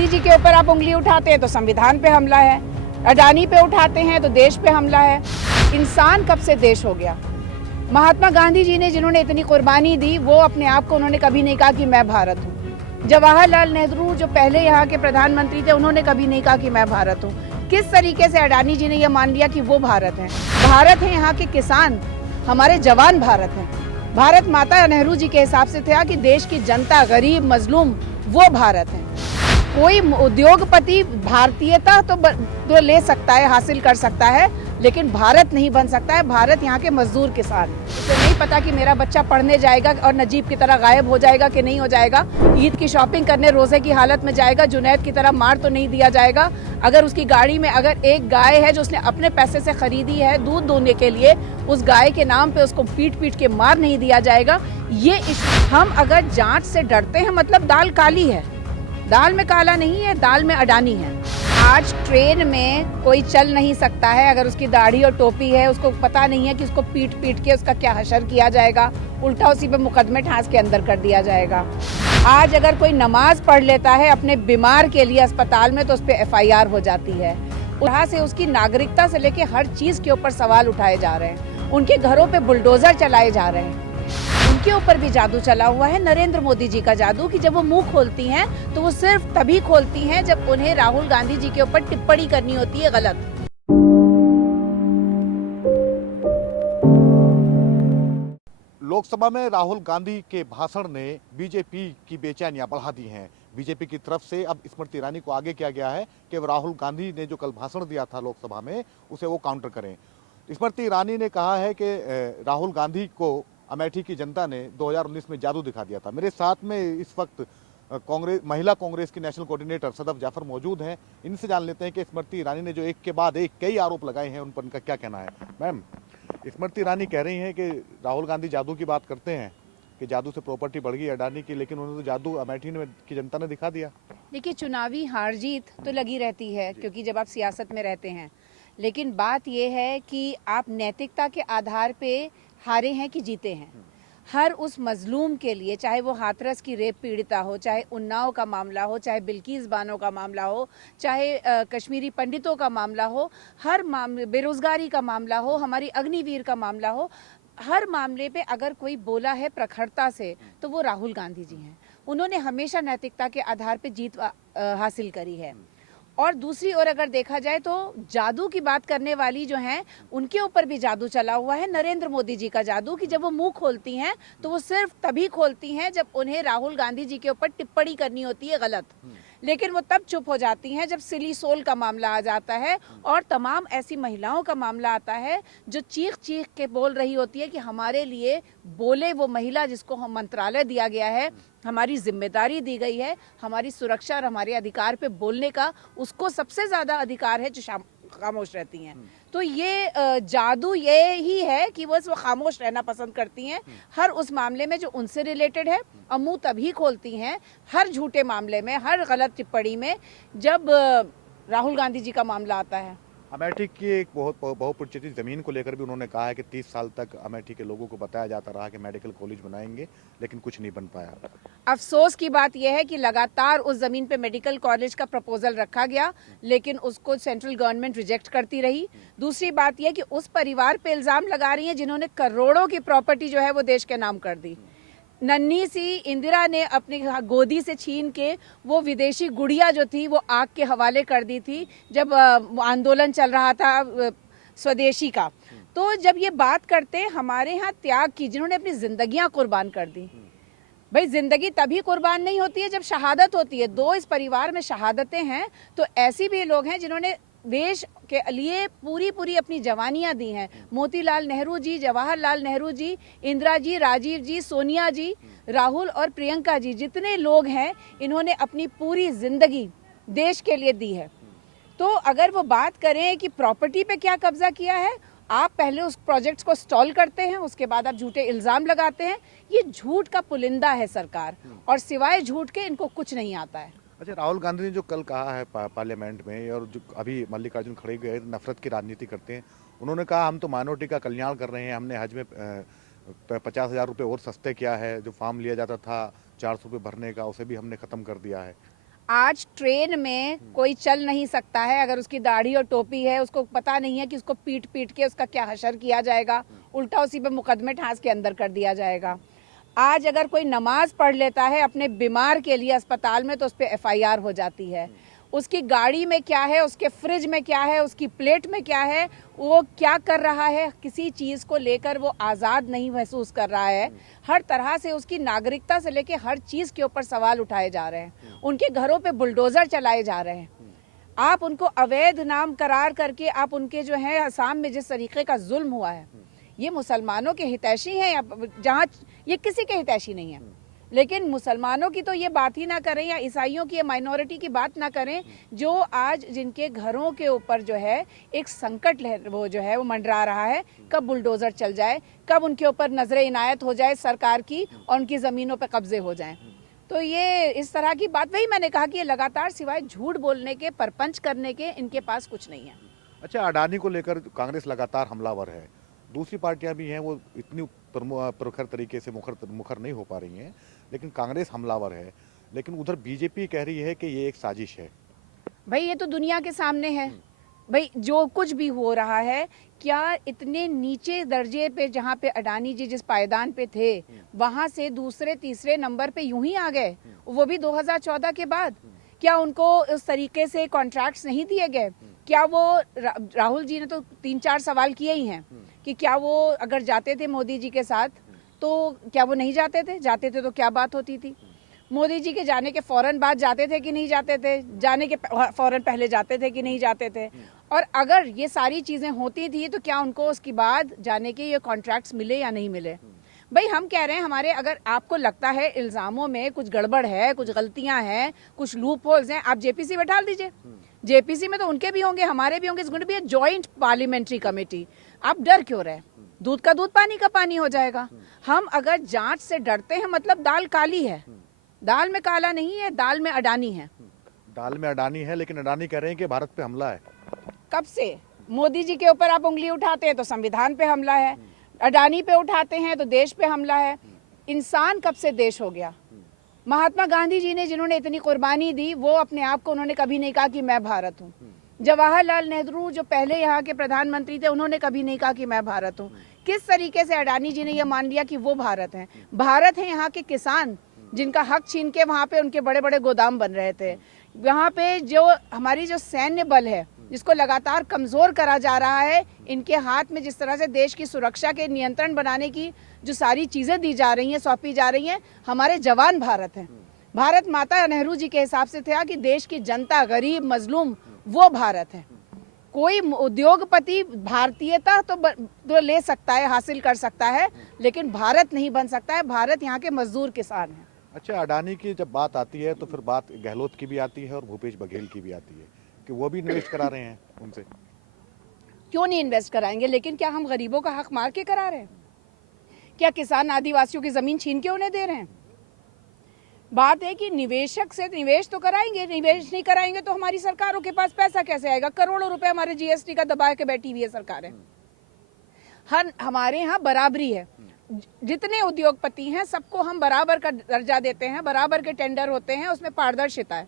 गांधी जी के ऊपर आप उंगली उठाते हैं तो संविधान पे हमला है, अडानी पे उठाते हैं तो देश पे हमला है। इंसान कब से देश हो गया? महात्मा गांधी जी ने जिन्होंने इतनी कुर्बानी दी, वो अपने आप को उन्होंने कभी नहीं कहा कि मैं भारत हूँ। जवाहरलाल नेहरू जो पहले यहाँ के प्रधानमंत्री थे, उन्होंने कभी नहीं कहा कि मैं भारत हूँ। किस तरीके से अडानी जी ने यह मान लिया कि वो भारत हैं? भारत है यहाँ के किसान, हमारे जवान भारत हैं। भारत माता नेहरू जी के हिसाब से था कि देश की जनता, गरीब मजलूम, वो भारत है। कोई उद्योगपति भारतीयता तो ले सकता है, हासिल कर सकता है, लेकिन भारत नहीं बन सकता है। भारत यहाँ के मजदूर किसान। उसे नहीं पता कि मेरा बच्चा पढ़ने जाएगा और नजीब की तरह गायब हो जाएगा कि नहीं हो जाएगा, ईद की शॉपिंग करने रोजे की हालत में जाएगा, जुनैद की तरह मार तो नहीं दिया जाएगा। अगर उसकी गाड़ी में अगर एक गाय है जो उसने अपने पैसे से खरीदी है दूध दोहने के लिए, उस गाय के नाम पे उसको पीट के मार नहीं दिया जाएगा। ये हम अगर जांच से डरते हैं, मतलब दाल काली है। दाल में काला नहीं है, दाल में अडानी है। आज ट्रेन में कोई चल नहीं सकता है अगर उसकी दाढ़ी और टोपी है। उसको पता नहीं है कि उसको पीट के उसका क्या हशर किया जाएगा, उल्टा उसी पे मुकदमे ठांस के अंदर कर दिया जाएगा। आज अगर कोई नमाज पढ़ लेता है अपने बीमार के लिए अस्पताल में, तो उस पर FIR हो जाती है। वहाँ से उसकी नागरिकता से लेके हर चीज के ऊपर सवाल उठाए जा रहे हैं। उनके घरों पे बुलडोजर चलाए जा रहे हैं। उनके ऊपर भी जादू चला हुआ है, नरेंद्र मोदी जी का जादू, कि जब वो मुंह खोलती हैं तो वो सिर्फ तभी खोलती हैं जब उन्हें राहुल गांधी जी के ऊपर टिप्पणी करनी होती है गलत। लोकसभा में राहुल गांधी के भाषण ने बीजेपी की बेचैनियां बढ़ा दी हैं। बीजेपी की तरफ से अब स्मृति ईरानी को आगे किया गया है कि राहुल गांधी ने जो कल भाषण दिया था लोकसभा में, उसे वो काउंटर करें। स्मृति ईरानी ने कहा है कि राहुल गांधी को अमेठी की जनता ने 2019 में जादू दिखा दिया था। मेरे साथ में इस वक्त महिला कांग्रेस की नेशनल कोऑर्डिनेटर सदफ जाफर मौजूद हैं। इनसे जान लेते हैं कि स्मृति ईरानी ने जो एक के बाद एक कई आरोप लगाए हैं, उन पर इनका क्या कहना है। मैम, स्मृति ईरानी कह रही हैं कि राहुल गांधी जादू की बात करते हैं कि जादू से प्रॉपर्टी बढ़ गई अडानी की, लेकिन उन्होंने तो जादू अमेठी की जनता ने दिखा दिया। देखिए, चुनावी हार जीत तो लगी रहती है, क्योंकि जब आप सियासत में रहते हैं, लेकिन बात यह है कि आप नैतिकता के आधार पे हारे हैं कि जीते हैं। हर उस मजलूम के लिए, चाहे वो हाथरस की रेप पीड़िता हो, चाहे उन्नाव का मामला हो, चाहे बिल्किस बानो का मामला हो, चाहे कश्मीरी पंडितों का मामला हो, हर मामले, बेरोजगारी का मामला हो, हमारी अग्निवीर का मामला हो, हर मामले पे अगर कोई बोला है प्रखरता से, तो वो राहुल गांधी जी हैं। उन्होंने हमेशा नैतिकता के आधार पे जीत हासिल करी है। और दूसरी ओर अगर देखा जाए तो जादू की बात करने वाली जो हैं, उनके ऊपर भी जादू चला हुआ है, नरेंद्र मोदी जी का जादू, कि जब वो मुंह खोलती हैं तो वो सिर्फ तभी खोलती हैं जब उन्हें राहुल गांधी जी के ऊपर टिप्पणी करनी होती है गलत। लेकिन वो तब चुप हो जाती हैं जब सिली सोल का मामला आ जाता है और तमाम ऐसी महिलाओं का मामला आता है जो चीख चीख के बोल रही होती है कि हमारे लिए बोले वो महिला जिसको हम मंत्रालय दिया गया है, हमारी जिम्मेदारी दी गई है, हमारी सुरक्षा और हमारे अधिकार पे बोलने का, उसको सबसे ज्यादा अधिकार है जो खामोश रहती हैं। तो ये जादू ये ही है कि वो खामोश रहना पसंद करती हैं हर उस मामले में जो उनसे रिलेटेड है, और मुंह तभी खोलती हैं हर झूठे मामले में, हर गलत टिप्पणी में, जब राहुल गांधी जी का मामला आता है। अमेठी की एक बहुत बहुप्रचलित जमीन को लेकर भी उन्होंने कहा है कि 30 साल तक अमेठी के लोगों को बताया जाता रहा कि मेडिकल कॉलेज बनाएंगे, लेकिन कुछ नहीं बन पाया। अफसोस की बात यह है कि लगातार उस जमीन पे मेडिकल कॉलेज का प्रपोजल रखा गया, लेकिन उसको सेंट्रल गवर्नमेंट रिजेक्ट करती रही। दूसरी बात यह कि उस परिवार पे इल्जाम लगा रही है जिन्होंने करोड़ों की प्रॉपर्टी जो है वो देश के नाम कर दी। नन्ही सी इंदिरा ने अपनी गोदी से छीन के वो विदेशी गुड़िया जो थी वो आग के हवाले कर दी थी जब आंदोलन चल रहा था स्वदेशी का। तो जब ये बात करते हैं हमारे यहाँ त्याग की, जिन्होंने अपनी जिंदगियां कुर्बान कर दी। भाई, जिंदगी तभी कुर्बान नहीं होती है जब शहादत होती है। 2 इस परिवार में शहादतें हैं, तो ऐसी भी लोग हैं जिन्होंने देश के लिए पूरी अपनी जवानियां दी हैं। मोतीलाल नेहरू जी, जवाहरलाल नेहरू जी, इंदिरा जी, राजीव जी, सोनिया जी, राहुल और प्रियंका जी, जितने लोग हैं, इन्होंने अपनी पूरी जिंदगी देश के लिए दी है। तो अगर वो बात करें कि प्रॉपर्टी पे क्या कब्जा किया है, आप पहले उस प्रोजेक्ट्स को स्टॉल करते हैं, उसके बाद आप झूठे इल्जाम लगाते हैं। ये झूठ का पुलिंदा है सरकार, और सिवाय झूठ के इनको कुछ नहीं आता है। अच्छा, राहुल गांधी ने जो कल कहा है पार्लियामेंट में, और जो अभी मल्लिकार्जुन खड़गे नफरत की राजनीति करते हैं, उन्होंने कहा हम तो माइनॉरिटी का कल्याण कर रहे हैं, हमने हज में 50,000 रुपये और सस्ते किया है, जो फॉर्म लिया जाता था 400 रुपये भरने का, उसे भी हमने ख़त्म कर दिया है। आज ट्रेन में कोई चल नहीं सकता है अगर उसकी दाढ़ी और टोपी है, उसको पता नहीं है कि उसको पीट पीट के उसका क्या हशर किया जाएगा, उल्टा उसी पे मुकदमे ठांस के अंदर कर दिया जाएगा। आज अगर कोई नमाज पढ़ लेता है अपने बीमार के लिए अस्पताल में तो उस पर FIR हो जाती है। उसकी गाड़ी में क्या है, उसके फ्रिज में क्या है, उसकी प्लेट में क्या है, वो क्या कर रहा है, किसी चीज़ को लेकर वो आज़ाद नहीं महसूस कर रहा है। हर तरह से उसकी नागरिकता से लेके हर चीज़ के ऊपर सवाल उठाए जा रहे हैं। उनके घरों पे बुलडोज़र चलाए जा रहे हैं। आप उनको अवैध नाम करार करके आप उनके जो है असम में जिस तरीके का जुल्म हुआ है, ये मुसलमानों के हितैषी हैं या जहाँ ये किसी के हितैषी नहीं है। लेकिन मुसलमानों की तो ये बात ही ना करें या ईसाइयों की या माइनॉरिटी की बात ना करें, जो आज जिनके घरों के ऊपर जो है एक संकट वो जो है वो मंडरा रहा है, कब बुलडोज़र चल जाए, कब उनके ऊपर नजर इनायत हो जाए सरकार की और उनकी ज़मीनों पे कब्जे हो जाएं। तो ये इस तरह की बात, वही मैंने कहा कि ये लगातार सिवाय झूठ बोलने के, परपंच करने के, इनके पास कुछ नहीं है। अच्छा, अडानी को लेकर कांग्रेस लगातार हमलावर है, दूसरी पार्टियां भी हैं वो इतनी प्रखर तरीके से मुखर नहीं हो पा रही हैं, लेकिन कांग्रेस हमलावर है। लेकिन उधर बीजेपी कह रही है कि ये एक साजिश है। भाई ये तो दुनिया के सामने है। भाई जो कुछ भी हो रहा है, क्या इतने नीचे दर्जे पे जहाँ पे अडानी जी जिस पायदान पे थे वहां से दूसरे तीसरे नंबर पे यूं ही आ गए, वो भी 2014 के बाद? क्या उनको उस तरीके से कॉन्ट्रैक्ट्स नहीं दिए गए? क्या वो राहुल जी ने तो 3-4 सवाल किए ही हैं कि क्या वो अगर जाते थे मोदी जी के साथ तो क्या वो नहीं जाते थे? जाते थे तो क्या बात होती थी? मोदी जी के जाने के फौरन बाद जाते थे कि नहीं जाते थे? जाने के फौरन पहले जाते थे कि नहीं जाते थे? और अगर ये सारी चीज़ें होती थी तो क्या उनको उसके बाद जाने के ये कॉन्ट्रैक्ट्स मिले या नहीं मिले? भाई हम कह रहे हैं, हमारे अगर आपको लगता है इल्ज़ामों में कुछ गड़बड़ है, कुछ गलतियां हैं, कुछ लूप होल्स हैं, आप JPC बैठा दीजिए। JPC में तो उनके भी होंगे, हमारे भी होंगे। It's going to be a joint parliamentary committee. आप डर क्यों रहे? दूध का दूध पानी का पानी हो जाएगा। हम अगर जांच से डरते हैं मतलब दाल काली है। दाल में काला नहीं है, दाल में अडानी है। दाल में अडानी है, लेकिन अडानी कह रहे हैं कि भारत पे हमला है। कब से? मोदी जी के ऊपर आप उंगली उठाते हैं तो संविधान पे हमला है, अडानी पे उठाते हैं तो देश पे हमला है। इंसान कब से देश हो गया? महात्मा गांधी जी ने जिन्होंने इतनी कुर्बानी दी, वो अपने आप को उन्होंने कभी नहीं कहा कि मैं भारत हूँ। जवाहरलाल नेहरू जो पहले यहाँ के प्रधानमंत्री थे, उन्होंने कभी नहीं कहा कि मैं भारत हूँ। किस तरीके से अडानी जी ने यह मान लिया कि वो भारत हैं? भारत है यहाँ के किसान जिनका हक छीन के वहाँ पे उनके बड़े बड़े गोदाम बन रहे थे। यहाँ पे जो हमारी जो सैन्य बल है जिसको लगातार कमज़ोर करा जा रहा है, इनके हाथ में जिस तरह से देश की सुरक्षा के नियंत्रण बनाने की जो सारी चीज़ें दी जा रही हैं, सौंपी जा रही हैं, हमारे जवान भारत हैं। भारत माता नेहरू जी के हिसाब से था कि देश की जनता, गरीब, मजलूम, वो भारत है। कोई उद्योगपति भारतीयता तो ले सकता है, हासिल कर सकता है, लेकिन भारत नहीं बन सकता है। भारत यहाँ के मजदूर किसान हैं। अच्छा, अडानी की जब बात आती है तो फिर बात गहलोत की भी आती है और भूपेश बघेल की भी आती है कि वो भी इन्वेस्ट करा रहे हैं उनसे। क्यों नहीं इन्वेस्ट कराएंगे? लेकिन क्या हम गरीबों का हक मार के करा रहे हैं? क्या किसान आदिवासियों की जमीन छीन के उन्हें दे रहे हैं? बात है कि निवेशक से निवेश तो कराएंगे, निवेश नहीं कराएंगे तो हमारी सरकारों के पास पैसा कैसे आएगा? करोड़ों रुपए हमारे GST का दबा के बैठी हुई है सरकारें। हमारे यहाँ बराबरी है, जितने उद्योगपति हैं सबको हम बराबर का दर्जा देते हैं, बराबर के टेंडर होते हैं, उसमें पारदर्शिता है।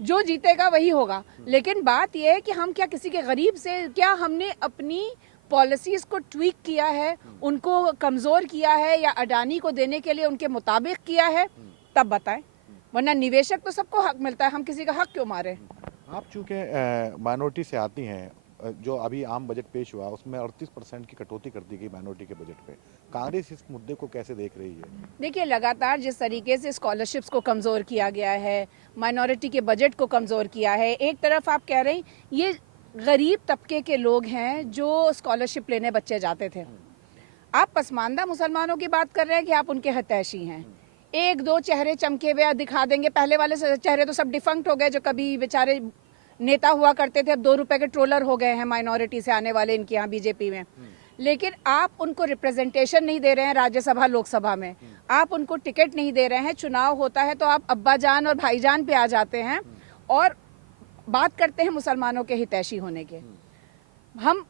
जो जीतेगा वही होगा। लेकिन बात यह है कि हम क्या किसी के गरीब से, क्या हमने अपनी पॉलिसीज को ट्वीक किया है, उनको कमजोर किया है, या अडानी को देने के लिए उनके मुताबिक किया है? तब बताएं। वरना निवेशक तो सबको हक मिलता है, हम किसी का हक क्यों मारे? आप चूंकि माइनॉरिटी से आती हैं, जो अभी आम बजट पेश हुआ उसमें 38% की कटौती कर दी गई माइनॉरिटी के बजट पे। कांग्रेस इस मुद्दे को कैसे देख रही है? देखिए, लगातार जिस तरीके से स्कॉलरशिप्स को कमज़ोर किया गया है, माइनॉरिटी के बजट को कमज़ोर किया है। एक तरफ आप कह रहे हैं ये गरीब तबके के लोग हैं जो स्कॉलरशिप लेने बच्चे जाते थे। आप पसमानदा मुसलमानों की बात कर रहे हैं कि आप उनके हितैषी हैं। एक दो चेहरे चमके हुए दिखा देंगे, पहले वाले चेहरे तो सब डिफंक्ट हो गए, जो कभी बेचारे नेता हुआ करते थे, अब 2 रुपए के ट्रोलर हो गए हैं माइनॉरिटी से आने वाले इनके यहाँ बीजेपी में। लेकिन आप उनको रिप्रेजेंटेशन नहीं दे रहे हैं राज्यसभा लोकसभा में, आप उनको टिकट नहीं दे रहे हैं। चुनाव होता है तो आप अब्बा जान और भाईजान पे आ जाते हैं और बात करते हैं मुसलमानों के हितैषी होने के। हम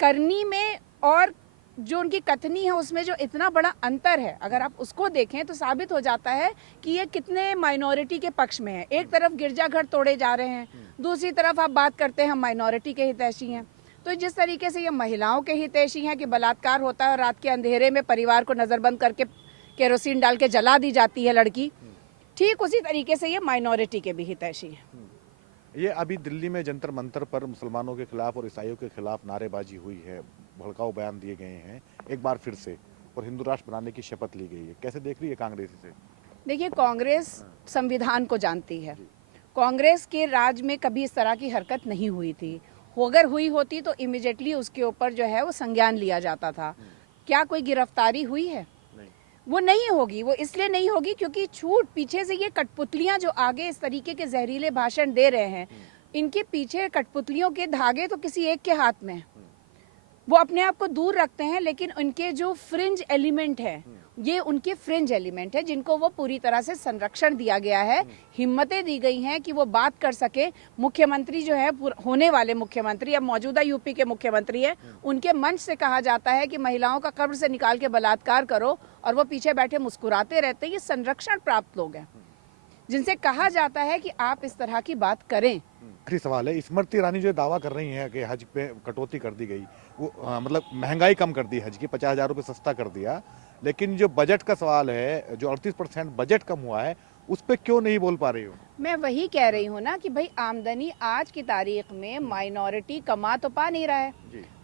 करनी में और जो उनकी कथनी है उसमें जो इतना बड़ा अंतर है, अगर आप उसको देखें तो साबित हो जाता है कि ये कितने माइनॉरिटी के पक्ष में है। एक तरफ गिरजाघर तोड़े जा रहे हैं, दूसरी तरफ आप बात करते हैं हम माइनॉरिटी के हितैषी हैं। तो जिस तरीके से ये महिलाओं के हितैषी हैं कि बलात्कार होता है और रात के अंधेरे में परिवार को नज़रबंद करके केरोसिन डाल के जला दी जाती है लड़की, ठीक उसी तरीके से ये माइनॉरिटी के भी हितैषी हैं। ये अभी दिल्ली में जंतर मंतर पर मुसलमानों के खिलाफ और ईसाइयों के खिलाफ नारेबाजी हुई है, भड़काऊ बयान दिए गए हैं एक बार फिर से, और हिंदू राष्ट्र बनाने की शपथ ली गई है। कैसे देख रही है कांग्रेस इसे? देखिए, कांग्रेस संविधान को जानती है। कांग्रेस के राज में कभी इस तरह की हरकत नहीं हुई थी। अगर हुई होती तो इमिडिएटली उसके ऊपर जो है वो संज्ञान लिया जाता था। क्या कोई गिरफ्तारी हुई है? वो नहीं होगी। वो इसलिए नहीं होगी क्योंकि छूट पीछे से ये कठपुतलियां जो आगे इस तरीके के जहरीले भाषण दे रहे हैं, इनके पीछे कठपुतलियों के धागे तो किसी एक के हाथ में है। वो अपने आप को दूर रखते हैं, लेकिन उनके जो फ्रिंज एलिमेंट है, ये उनके फ्रिंज एलिमेंट है जिनको वो पूरी तरह से संरक्षण दिया गया है, हिम्मतें दी गई हैं कि वो बात कर सके। मुख्यमंत्री जो है, होने वाले मुख्यमंत्री, अब मौजूदा यूपी के मुख्यमंत्री है, उनके मंच से कहा जाता है कि महिलाओं का कब्र से निकाल के बलात्कार करो, और वो पीछे बैठे मुस्कुराते रहते हैं। ये संरक्षण प्राप्त लोग हैं जिनसे कहा जाता है कि आप इस तरह की बात करें। आखिरी सवाल है, स्मृति ईरानी जो दावा कर रही हैं कि हज पे कटौती कर दी गई, वो मतलब महंगाई कम कर दी, हज की 50,000 रुपये सस्ता कर दिया, लेकिन जो बजट का सवाल है, जो 38% बजट कम हुआ है, उस पर क्यों नहीं बोल पा रही हो? मैं वही कह रही हूँ ना कि भाई आमदनी आज की तारीख में माइनॉरिटी कमा तो पा नहीं रहा है।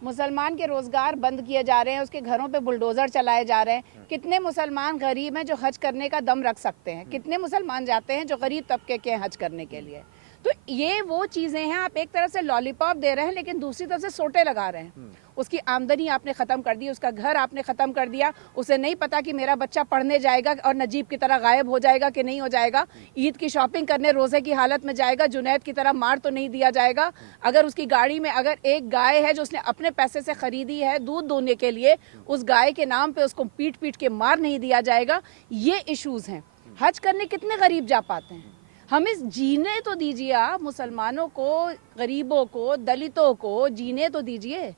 मुसलमान के रोजगार बंद किए जा रहे हैं, उसके घरों पे बुलडोजर चलाए जा रहे हैं। कितने मुसलमान गरीब हैं जो हज करने का दम रख सकते हैं? कितने मुसलमान जाते हैं जो गरीब तबके के हज करने के लिए? तो ये वो चीज़ें हैं, आप एक तरफ से लॉलीपॉप दे रहे हैं लेकिन दूसरी तरफ से सोटे लगा रहे हैं। उसकी आमदनी आपने ख़त्म कर दी, उसका घर आपने ख़त्म कर दिया। उसे नहीं पता कि मेरा बच्चा पढ़ने जाएगा और नजीब की तरह गायब हो जाएगा कि नहीं हो जाएगा, ईद की शॉपिंग करने रोज़े की हालत में जाएगा, जुनैद की तरह मार तो नहीं दिया जाएगा। अगर उसकी गाड़ी में अगर एक गाय है जो उसने अपने पैसे से ख़रीदी है दूध दोहने के लिए, उस गाय के नाम पर उसको पीट पीट के मार नहीं दिया जाएगा। ये इशूज़ हैं। हज करने कितने गरीब जा पाते हैं? हमें जीने तो दीजिए, आप मुसलमानों को, गरीबों को, दलितों को जीने तो दीजिए।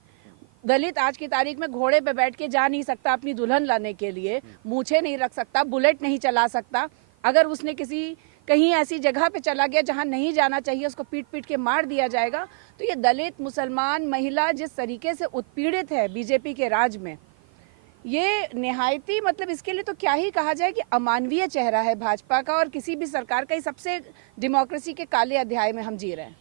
दलित आज की तारीख में घोड़े पे बैठ के जा नहीं सकता अपनी दुल्हन लाने के लिए, मूछें नहीं रख सकता, बुलेट नहीं चला सकता। अगर उसने कहीं ऐसी जगह पे चला गया जहां नहीं जाना चाहिए, उसको पीट पीट के मार दिया जाएगा। तो ये दलित, मुसलमान, महिला जिस तरीके से उत्पीड़ित है बीजेपी के राज में, ये निहायती, मतलब इसके लिए तो क्या ही कहा जाए कि अमानवीय चेहरा है भाजपा का, और किसी भी सरकार का ही सबसे डेमोक्रेसी के काले अध्याय में हम जी रहे हैं।